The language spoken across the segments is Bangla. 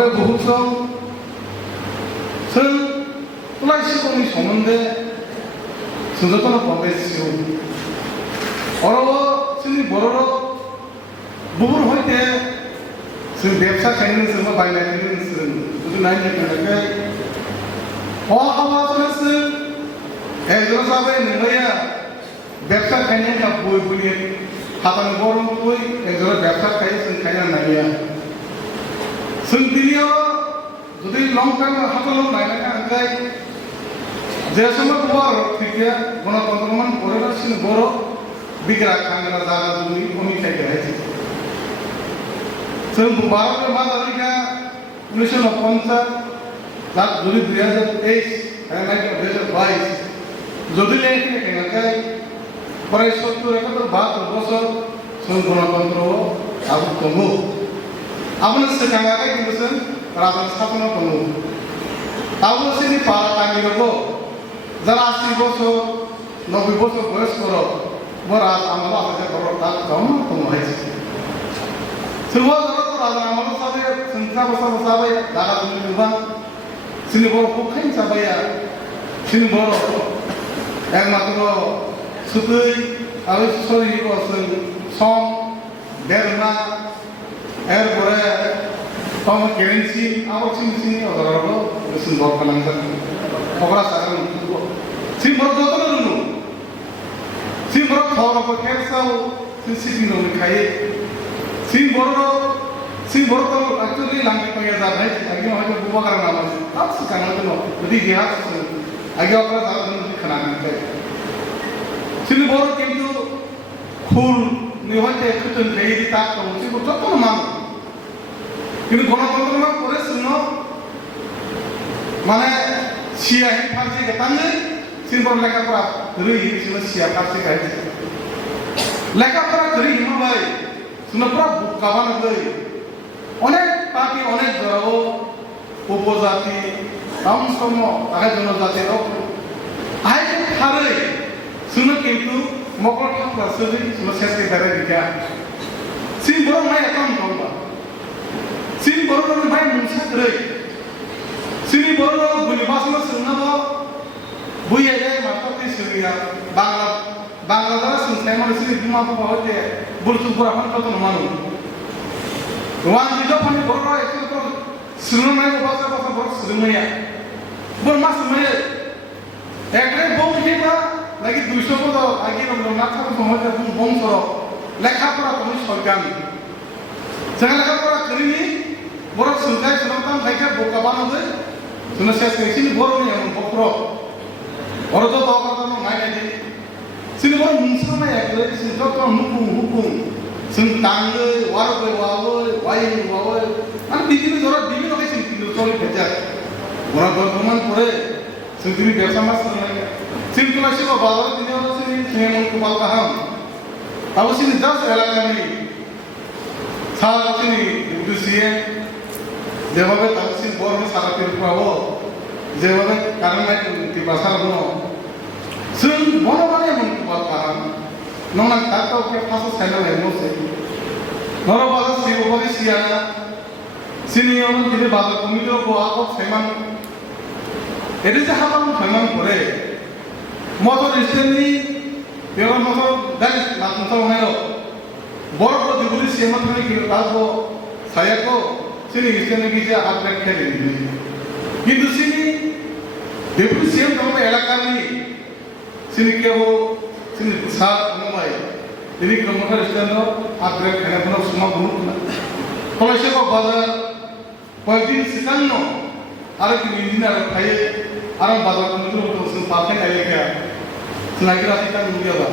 भारत의 부국성 선 플라시공이 소문데 선조도는 범죄시오 어려워 스님 뭐로 무브로 할때 선 ব্যবসা খাই는 선거 바이나는 선 무슨 나이니까 화화서는 애들 사회에 있는 거야 ব্যবসা খাই는 বই বই 하던 거는 বই 애들 ব্যবসা খাই는 খাই는 나이야 선들이요 যদি লং টাইম হাতলো নাইনা কাঙ্কাই যে সময় বড় থেকে গণতন্ত্রমান পরিবেশন বড় বিগ্রা খাঙ্গনা জায়গা জমি কমি থেকে আছে সব ভারতের মাঝারিকা 1950 তার যদি 2023 আর নাকি 2022 যদি লেখে কাঙ্কাই প্রায় 70-71 বছর সব গণতন্ত্র আবু তমু আপনি সে কাঙ্গাই কিন্তু রাজার স্থাপনা করল তাও সে পাড়া টাঙিয়ে দেবো যারা 80 বছর 90 বছর বয়স করো রাজ আমরা আলাদা করো তার কেমন কম হয়েছে সেগুলো ধরো তো রাজা আমাদের সাথে সংখ্যা বসা বসাবে দাদা তুমি দেবা তিনি বড় পক্ষে চাবাইয়া তিনি বড় একমাত্র শুধুই আমি শরীর সম দেড়না এরপরে তখন কেরেন্সি আবার সিং অদরাবো সুন বরকালাঙ্গা ওরা সাগর সিং বড় যত রুনু সিং বড় থরব কেরসাও সিং নো খাই সিং বড় তো অ্যাকচুয়ালি লাঙ্গি পাইয়া যা ভাই আগে হয়তো বুবাকার নাম আছে তাও কানা তো যদি ইতিহাস আগে ওরা জানেন খানা খাই সিং বড় কিন্তু ফুল নিহতে খুতন দেই তা তো সিং যত মান কিন্তু গণতন্ত্র করে শুনো মানে সিয়াহি ফার্সি গেতানে সিম্বল লেখাপড়া রই ছিল সিয়া ফার্সি গাইছে লেখাপড়া করি হিমা ভাই শুনো পুরা বুকাবান গই অনেক পার্টি অনেক ধরো উপজাতি তামসম আগে জনজাতি আই খারে শুনো কিন্তু মকর ঠাকুর সবই শুনো শেষে ধরে দিকা সিম্বল নাই এখন তোমরা Sini baru orang main muncul terus. Sini baru orang buli bahasa Sunda bo, buaya je macam tu Syria, Bangladesh Sunda mana sini cuma apa bawa je, bulu pura pun kau tu namanu. Wan itu pun baru orang itu tu Sunda mana bahasa baru Sunda ya, baru masuk mana. Ekor bom kita lagi 200 pun lagi orang nak cakap semua je bom soro, lekha pura pun sorgan. Jangan lekha pura kiri ni. বড় সুলতান সুলতান ভাইকে বোকা বানাবে শুনে শেষ করেছি বড় নিয়ে বক্র বড় তো কথা নাই নাই সিনি বড় মুসা নাই একলে সিনি যত হুকুম সিন টাঙ্গে ওয়ারবে ওয়াই আর বিভিন্ন কাছে কিন্তু চলে ভেজা বড় বর্তমান করে সিনি ব্যবসা মাছ সিনি তোলা শিব বাজার দিনে সিনি সিনি কুমাল কাহাম তাও সিনি জাস্ট এলাকা নেই সারা সিনি দুসিয়ে যেভাবে তাহসিল বড় সারা পের পাবো যেভাবে কারণ কি ভাষার গুণ সুন বড় মানে মন বাত কারণ ননা তাতো কে ফাসো সাইনা হেমোসে নর বাজার শিববাদী সিয়ানা সিনিয়ম দিনে বাজার কমিটিও গোয়াকো সেমান এটি যে হাবাম সেমান করে মত রিসেন্টলি বের মত দাই লাতন হয়ো বড় প্রতিগুলি সেমান করে কি তারপর সায়াকো sini istana kita upgrade kali ini. কিন্তু sini deputy CM kamu এলাকা ni sini kebo sini sah ngomai. Ini kamu harus istana upgrade kali pun semua bunut na. Kalau siapa bazar, pagi siang no, ada kini ada kaya, ada bazar kamu tu semua pakai kaya kaya. Selagi rasa kita mungkin apa.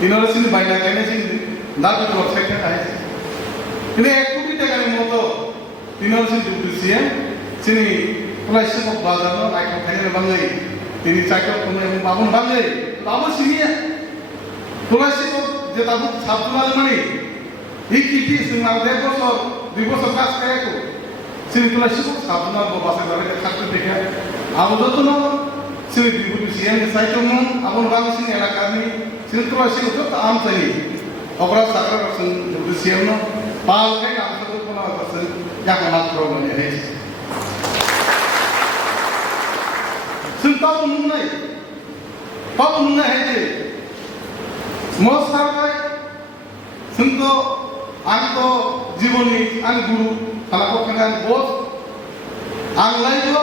Ini orang sini banyak kaya sini, dah tu website kaya. Ini aku kita kali moto. Tinol sini dunia sini mulai semua bazar no naik kaya bangai ini cakap kemudian bangun bangai tahu sini ya mulai semua dia tahu sabtu malam ni iki semua dua bosor kas kaya tu sini mulai semua sabtu malam bahasa mereka cakap mereka awal tu no sini dunia yang saya cuma awal bangun sini elak kami sini mulai semua tu am tadi orang sakar sini dunia no pal kaya am tu pun apa sini yang makro ini. Sentau mengenai, kau mengenai Mostarkai, sentuh, angko, jiboni, anguru, kalau kenal bos, anglai jo,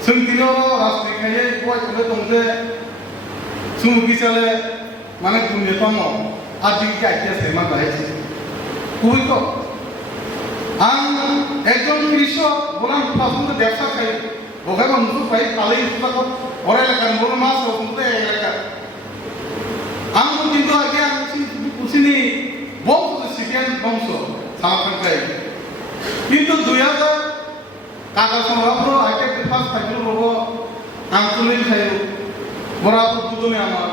sentino, rasti kaya, buat kalau tunggu, semua kisah mana punya tomo, adi kaya sema bahaya, kui ko, ekjon krisho, bulan pasung dewasa kaya, bukan manusia kaya kali itu tak orang lekan bulan masuk untuk lekan. Angkut itu aja sini bom itu sekian bangsa sama kerja. Itu dua kakak sama bro, akhirnya kita pakai bro, angkutin saya, berapa butuh nih ama.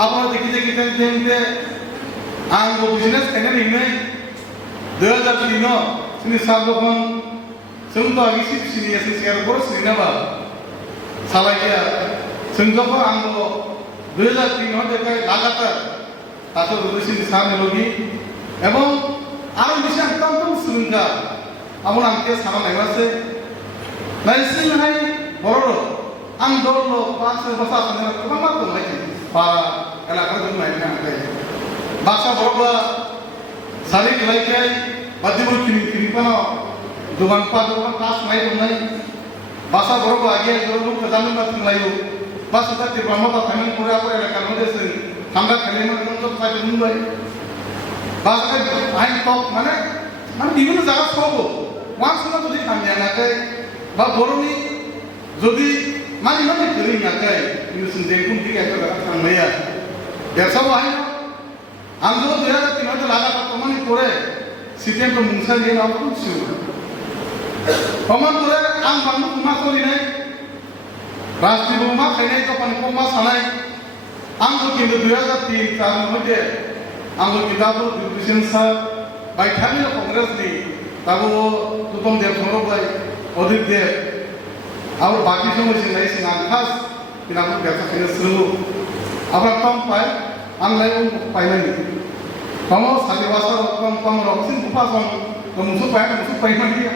Apa dikit kita jengke, angkut bisnis kayaknya ini 2003 sini sabun, semua isi sini ya sini bro sini apa, salah ya, semua angkut 2003 হতে লাগাতার তাতে রুদেশি সামনে লগি এবং আরো বেশি অত্যন্ত শৃঙ্খলা আমন আমকে সামনে লাগাছে নাইসিল হাই বড় আম দৌড়লো পাঁচ বছর সামনে কোন মাত্র নাই পা এলাকার জন্য না বাসা বড় সালিক লাইকাই বাদিবুল কিনি পানো দোকান কাজ নাই বাসা বড় আগে জরুর জানো না লাইও Pas kita di Brahma kami pura pura ada kamu desa, hamba kalian untuk saya Mumbai. Pas kita main top mana di mana jaga sobo, wan semua tu di kami anak bah boru ni, jadi mana kering anak ini sendiri pun dia ada orang maya. Biasa wahai, anda tu ya timah tu laga tak teman itu pura, setiap tu mungsa dia nak pun siapa. Teman pura, ang bangun rumah tu ni. राष्ट्रीय बहुमा खाने का पनकोमा सनाई आंगो किंतु 2003 मध्ये आंगो किताबो डिस्कशन सा बैठाने कांग्रेस दी तब वो तुम देव सोनो भाई अधिक देव और बाकी समस्या नहीं सिंगान खास किताबो व्यवसाय करने शुरू अब कम पाए ऑनलाइन पाए नहीं कमो सादिवासा कम रॉक्सिन कुपासन तो मुझे पाए नहीं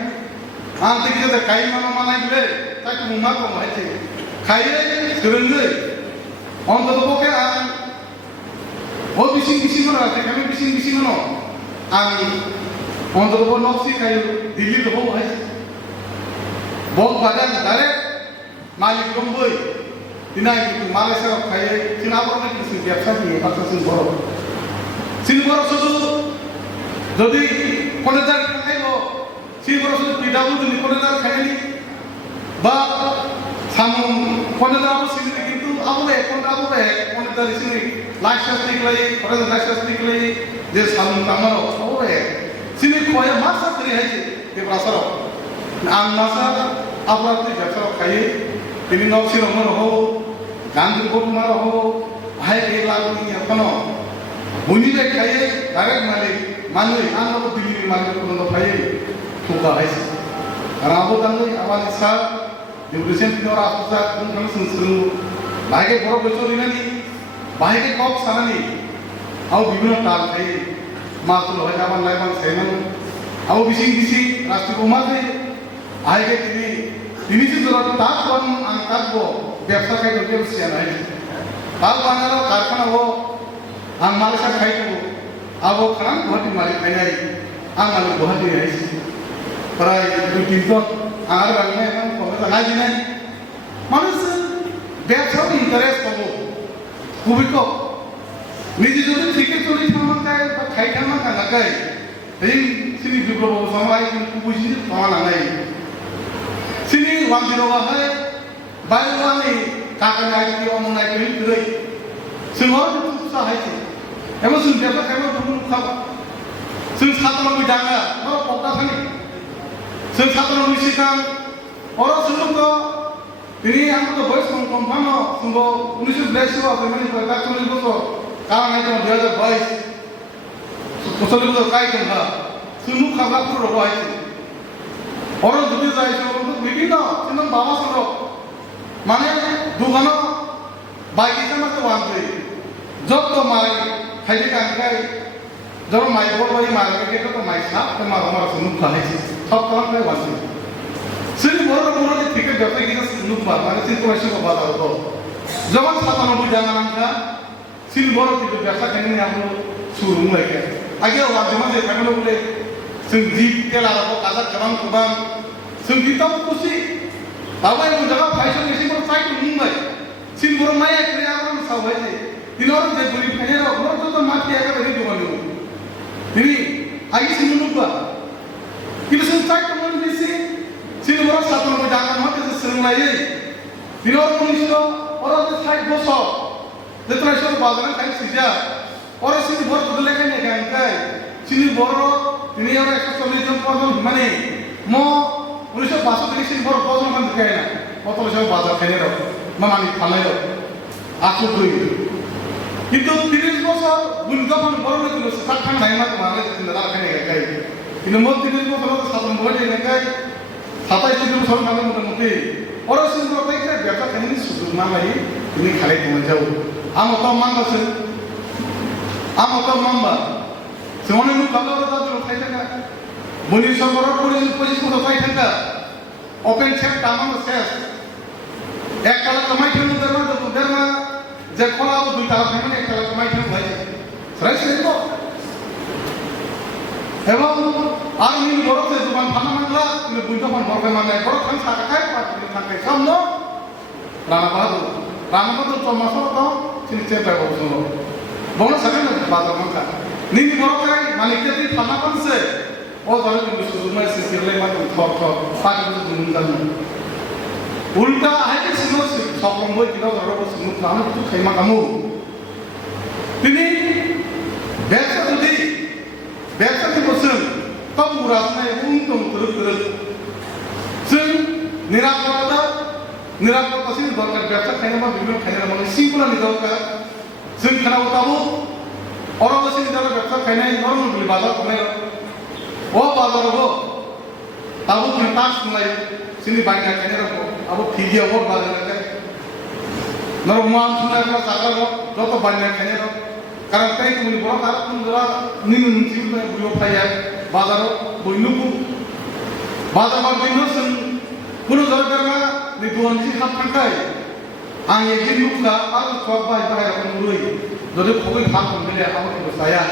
आंते की जैसे कई माना बिले ताकि मुंगा को माहिती kaya gerengge, orang tu pokok oh bising mana, kami bising mana, orang tu pokok noksi kaya Delhi tu pokok hai, bok badan direct Malik Mumbai, tinai itu Malaysia kaya, Singapura ni bising biasa ni, pasal Singapura suatu, jadi konetar kaya Singapura suatu pidato tu ni konetar kaya ni, bah Samun konetar apa sini gitu, apa konetar di sini, license diklai, orang license diklai, jadi samun kamar apa sini kaya masa teri aja di pasar, masa apa tu jasa kaya, ini nafsi nomor ho, ganti kopi nomor ho, bahaya lagu ni apa no, bunyi dek kaya, direct manui, anda tu pilih malik tu nomor kaya, tuka aja, karena aku tangguh awal isal di presiden itu orang susah pun kami sendiri, baik borok besar ini ni, baik kok sana ni, aku bina tal kaya, masuk loh jaman lain semen, aku bising rastu rumah ni, baik ini sih surat tak pun angkat bo, biasa kaya kerja usia naik, tak panggil karena wo, Malaysia kaya tu, aku kan buat di Malaysia ni, Malaysia buat di Malaysia, perai itu tinjau, agar bangnya kan lagi nih, manusia biasa interest kamu, kubiko, nih jadi tiket tulis sama kayak kaitan mana nggak kayak, ini sini juga bawa sama ini kubu sini sama nggak sini uang di bawah hai, bayar uang nih, kakak naik di omong naik ini tuh, semua itu susah aja, emang sudah biasa kayak belum kalah, sudah satu lagi jaga, kalau pokok kan, sudah satu lagi sikan. Orang sebelum tu, ini yang tu boys kompano, sungguh unisir blessing apa ni perkara tu ni tu, kalau ni tu dia tu boys, usul tu kaya tu ha, sungguh kagak tu roh aja. Orang tu dia saya tu bikin dah, senang bawa soro, mana dukano, baik itu macam tu, job tu mai, kaya kan kaya, जब माइ बोल वाली मार के तो माइ साफ के मार हमारा सुनुक खाने से सब काम पे वासी सिर्फ बोल के ठीक है जब तक ये सुनुक मार माने सिर्फ वैसे को बात हो जब हम साथ में बुझा ना का सिर्फ बोल के व्यवसा करने में हम शुरू में के आगे वो जमा से फैमिली बोले सिर्फ जीप के ला रहा काजा करम कुबाम सिर्फ गीता कुछ अब ये जगह फैशन किसी को साइड मुंबई सिर्फ बोल मैं एक रिया हम सब है तीनों जे बुरी फैने रहो तो मार के आगे बड़ी दुकान में ini agi sini lupa kita selesai teman di sini sini orang satu orang jangan mati sesering lagi di luar Malaysia orang itu saya bosok setelah itu bazaran kayak saja orang sini baru berdua kan ya kan kai sini baru ini orang ekspor jam pasal mana mau Malaysia pasal ini sini baru pasal kan kai na atau Malaysia bazar kene ro mana ni khalai ro aku tu কিন্তু 30 বছর গুণগমান বড় হয়েছিল সাতখান নাইমা তোমাকে দাঁড়াখানে একাই কিন্তু মোট 30 বছর তো সাতন বলে একাই 27 বছর মানে মোটামুটি অরসিন করতে ব্যবসা খানি সুযোগ না লাই তুমি খালাই তোমার যাও আমার তো মান আছে আমার তো মাম্বা সেমনে নু কালো দাদা খাই থাকা বনি সরবরাহ করে 25 বছর খাই থাকা ওপেন চেক তামাম শেষ এক কালা কামাই খেলু দেরমা যে খোলা তো দুই তালা ফেমনে এক তালা কামাই খেলু ভাই সেটাই সেটাই তো এবং আর ইনি বড়তে জবান ফানা মানলা ইনি বুঝতমান বড়কে মানে বড় খান সাকাই পাটি খানকাই সামনো রানা বাহাদুর চমাসো তো চিনি চেপে বসলো বড় সাকাই না বাজার মানকা নিনি বড়কাই মানে কেতি ফানা পানছে ও ধরে কিন্তু সুজুমাই সিসিরলে মানে থর থর পাটি তো দুন দান उल्टा आयके सिनो सपंबो किलो जरो सिनो नाम तो खैमा कामु तिनी बेसा के बसन तब उरासना उंतम तुरु जों निरापत्ता सिन दरकार बेसा खायना मा बिबिनो खायना मा सिंपल नि दरकार जों खाना बताबो अरबसिन दरकार बेसा खायना नरम बिल बाजार खनाय ओ बाजारबो ताबो तास खनाय सिनि बायना खायना रखो अब फिजिया वो बाजार में नॉर्मल सुना का सागर जो तो बाजार खाने रो कारण कहीं कुछ बड़ा कारण कुछ जरा नींद नींद में बुलो खाया बाजार बुइनु को बाजार में बुइनु सन कुछ जरा करना निदुआन सी हाथ फंकाई आंगे की लुक का आग चौक बाई बाई अपन बुलोई जो जो कोई हाथ मिले अब तो साया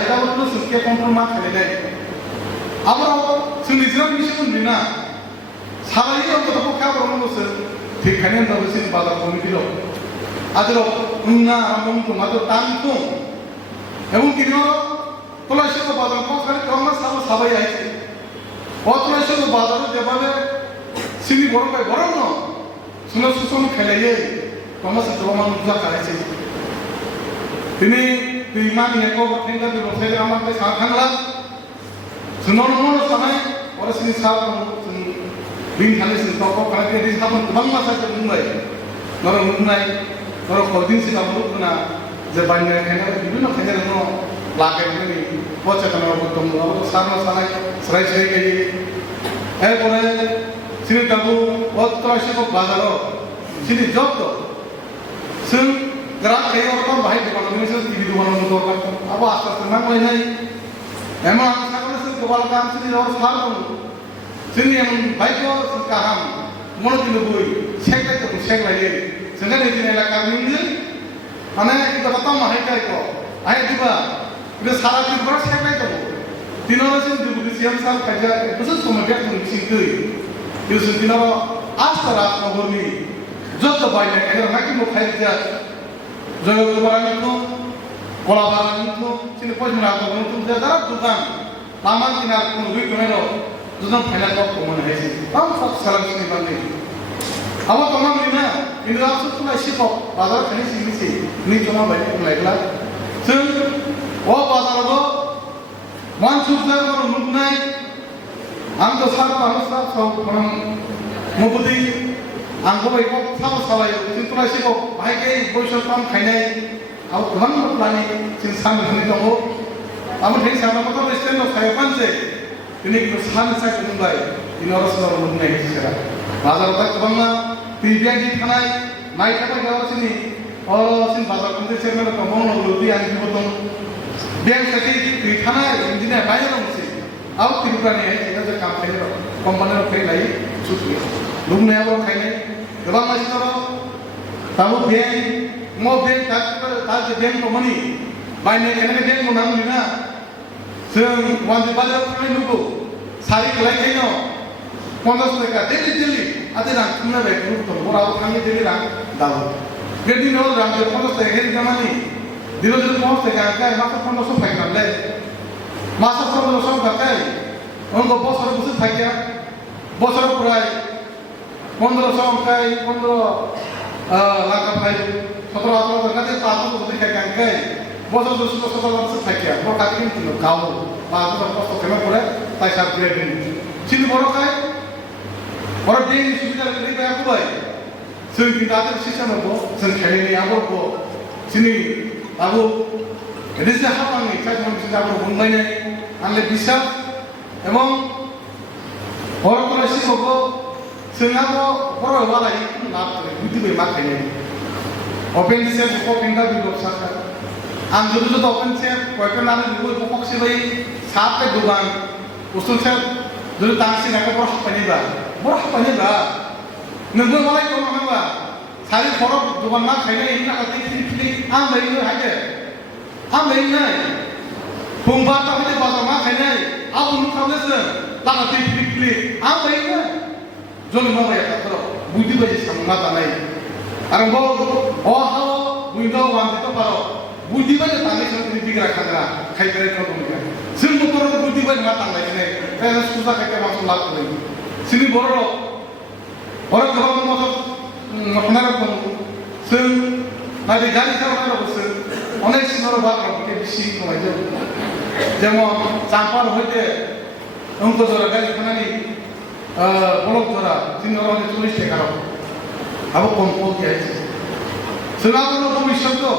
है अब तो सुनके कंट्रोल खाले नहीं अब सुनिश्चित मिशन बिना 사람이 어떻게 가버는 것은 대칸에 넣으신 바다 보이기로 아들로 응나 아몽도 마도 땅통 এবং কিনো তোলাশিক বাজার পখানে কম সাব সবাই আইছে অতলাশিক বাজারে যেভাবে সিনি বড় পাই বড় ন শুনো সুসন খেলাইয়ে কমাস জমান উজা খাইছে তিনি বিমান নেকো বঠেঙ্গা বিবসায় আমাকে সাখানলা শুনো নন সানাই ওর সিনি sub bin kali sih toko kalau dia di sana bang masa itu mulai norang kodin sih kamu puna zebannya kena itu nak kena no lakai ini baca kan orang ketemu orang sana serai kayak boleh sini kamu waktu asih kok bazar sini job tuh sen gerak kayak orang baik di mana ini sih di mana motor kan apa asal tenang lain emang sekarang sih kepala kamu sini orang sekarang जोंनि बाइकआव गाहाम मन दिनो बय सेकलाय तो सेकलाय जोंगा नै दिनै ला कामिंगो माने इतो खतम हाय कायको आय दिबा इतो सारा दिबा सेकलाय तो दिनो जों दिबु सियाम साल खाजा बसो समगे जों सिगै यो जों दिनो आस्तारा नगरनि जत बायना केना नाकि मो खायजा जय गोबारानि तो कलाबारानि तो सिनि पजना तो तो दारा दुकान लामा किनार को रुइ कमेरो जों फाइनल कप मोन हायसि बां फक सालामनि बांगै आवा तमाम लिना इनरा सुतला सिखौ बाजार खानि सिमिसि नि जमा बाय लायला जों ओ बाजाराव मानसुजर नुनाय आं तो सार पाहसा सौ फरम मबुदि आं को बायको साव सालायो जों तुला सिखौ बायकै बयस काम खायनाय आव गोबां प्लानि जों साननानै दङ आमो थै सानाबो रेस्टुरेन्टआव खायफानसै ini kita sana saya kembali ini orang sudah mengenai sekarang. Bazar tak kebangan, tiada di tanah, naik apa jauh sini, sin bazar kunti chairman ko mong lodi ani botong bank saki thana engineer bayar musi au tirupra ne hai je company ro company ro kai lai chuti lum ne abo khai ne gabang masi ro tamu bank mo bank ta je bank ko mani bai ne ene bank mo nam ni na sing wandi bazar kai nugo sari kelai kai no 50 টাকা দিল্লি আতে রাং তুমি বে গ্রুপ তো ওরা আমি দিল্লি রাং দাও গেদি নো রাং 50 টাকা হেরি জামানি দিল দিল 50 টাকা কাই মাত্র 1500 টাকা নালে মাস 1500 টাকা অঙ্গ বছর বছর থাকিয়া বছর প্রায় 1500 কাই 15 লাখ পাই 17 18 টাকা তে 500 টাকা কাই বছর 17 বছর থাকিয়া বড় কাটি কিন্তু গাও 500 টাকা করে তাই সব গ্রেড চিনি বড় কাই orang dia ini sudah lebih banyak baik. Sering kita ada sistem apa? Sering kali ini apa apa? Sini aku, ini siapa ni? Saya cuma bisa aku bungkai ni. Anda bisa, emang orang kalau sih apa? Sering apa? Orang awal lagi nak budi bermak ni. Open source, open data juga bisa. Anda juga open source, open data juga pokok sih bayi. Sampai dugaan, usul saya dulu tangsi nak proses penyebab. Murah penyeba, nunggu mulai kau mana? Sari korok dugaan mak kayaknya ini nak klik, ambil ini aja, ambil ini. Pembuat apa ni pasal mak kayaknya, aku nak kau desa, tak klik, ambil ini. Jangan mau ya tak budi baju sama tanai. Orang bawa hawa, window wanti tu paro, budi baju tanai sama ini pikir akan lah, kaya kau tu mungkin. Semua orang budi baju matang lagi ni, saya susah kaya masuk lap lagi. Sini borok, orang kalau mau masuk mana pun, sen, nanti jadi cara mana pun sen, onek sih orang bawa pakai bisi kau aja, jangan sampar hoje, untuk orang kali mana ni, bolok orang, sini orang ni tulis cekar, apa kompor dia itu, senang orang pun bisa tu,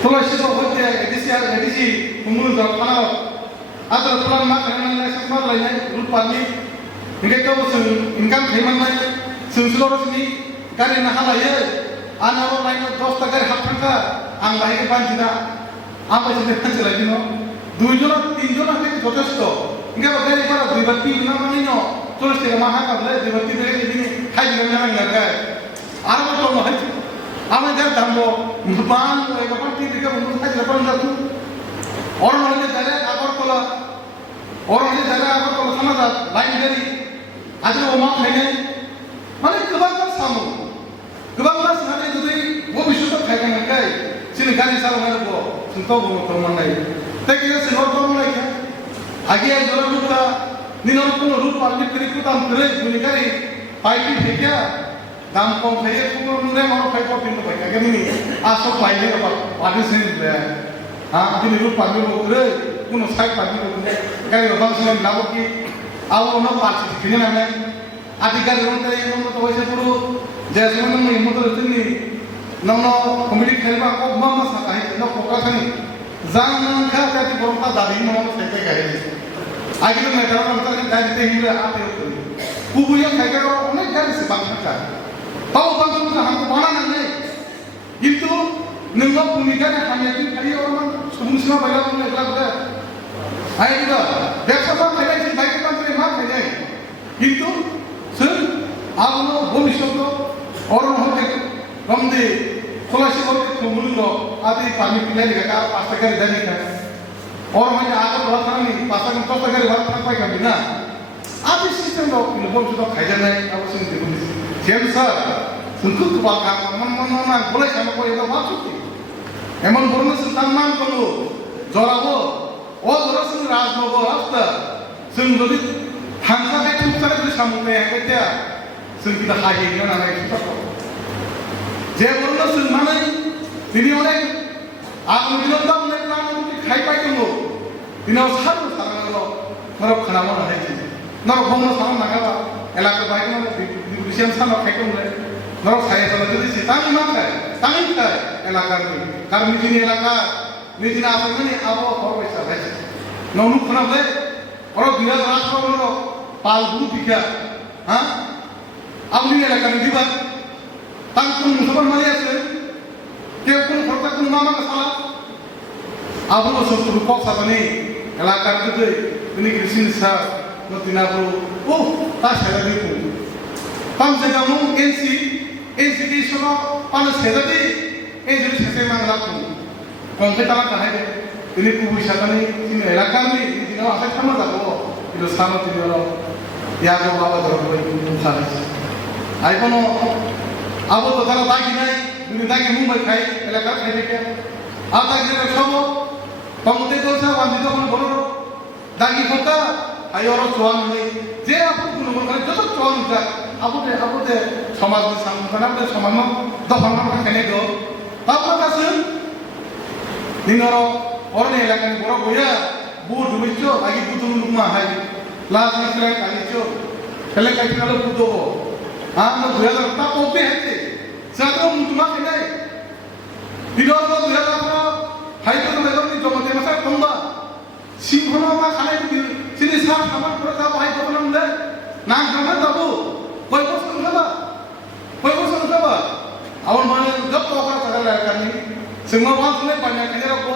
tulis itu hoje, edisi, umur dah mana, atau tulan mak yang lain semua lainnya, lupa ni. Ingkau tu sung income payment mai sung seluruh sini kari nak halai ye, anak orang lain 10 টাকা হাফ টাকা ang lahir ke panjina, apa jadi panjina lagi no, 2 জন 3 জন আছে যথেষ্ট, ingkau bagari para 2 bati guna mani no, terus tiga mahal kabel 2 bati beli ini, hai juga memang enggak, arah tu no hai, ama jar dambo, ban, kapan tiga bungkus hai kapan jatuh, orang orang jadi akor tola, orang orang jadi akor tola sama dah, lain dari ada orang kaya, mana kebanyakan samu, kebanyakan sana itu tu, वो विश्व तक kaya kan kaya, sini kali salam ada bo, sentuh bo teman lain, tapi kita sentuh teman lain kan, agi yang jual kita, ni orang pun rup pagi kiri kita ambil beli kari, pagi tiga, dam kau kaya tu orang orang kaya kau pintu kaya, kan ini, asal pagi apa, pagi sini bela, ini rup pagi bo kiri, pun usai pagi bo kiri, kaya orang sini lalu ki awal orang pasti kini mana, adikan orang tadi orang tu wajah puru, jadi orang ni motor itu ni, nama komedi kerja aku mama sakai, nama fokus ni, jangan kau jadi orang tak dari mana sampai kaya, akhirnya mereka orang tadi dari tehir apa itu, kubu yang kaya orang ni dari sebab apa, tahu bangsa kita hampa mana ni, itu nama pemikiran hanya itu kaya orang semua bayar pun nak berapa. Ayo juga, biasa orang kaya sih baik kan sih mak kaya, itu, sen, awalnya bonus itu orang hotel, ramai, kalau sih orang kumulun lo, ada pagi pilih dekat pasta kari dari kan, orang hanya ada berapa ni, pasta kan pasta kari berapa apa yang bina, ada sistem lo, ini bonus itu kaya jangan, apa sih itu bonus, siapa, sengkut kebakar, mana, boleh sama kau yang masuk ni, emang bonus tentang mana kalau, jorabo. Oh, orang sendiri rasmo rasta, sendiri hangsa ke tukar itu sampai yang kerja, sendiri kita haji ni orang yang kita. Jadi orang sendiri mana ini orang, aku bilang tak nak orang itu khai pai tu, ini orang satu sangat orang, orang kenapa orang ini, orang kamu sangat nak apa, elak baik orang di Rusia sangat khai tu orang, orang saya sangat jadi si tangi mana, elak kami ini elak. Ni tina apa ni apa orang besar saja. Namun kenapa? Orang biasa rasa orang palsu tiga, ha? Apa ni elak kami tiba? Tangkung musuh Malaysia, Kaya pun kota pun mama kesala. Abu satu kok satu ni, elakar tu ini krisis sah, nanti nabu, tak saya ni pun. Pam sejamu NC di sana panas sedati, NC saya mangla pun. Konkret apa kahai deh? Ini kubu siapa ni? Ini elakar ni, ini apa sama tak boleh. Itu sama tu orang. Ya kau bawa terus ini sahaja. Ayo kono, abu tu kalau tak gini, ini tak gini mumbai khai, elakar khai dek. Apa gini rasa Pangute dosa wanita pun boleh. Dagi kota, ayo orang cuan ni. Jadi apa pun boleh. Kalau jodoh cuan juga, apa deh, samaj ni sama. Kenapa deh samaj nak? Dah bangga kene do. Apa kasih? Ini orang ni elakkan orang boya, bud duit lagi butuh rumah hai. Last ni selek kali selek kali kalau butuh. Nak boya tak kopi hai. Satu rumah kene. Tidak ada boya apa. Hai tu mereka ni jom macam mana tomba, simpan apa kanai tu, sini sah sama berapa hai tu orang muda, nak zaman tahu, kau itu siapa, awal mana jauh kau orang cakap lagi ni, semua orang tu ni banyak kerja aku.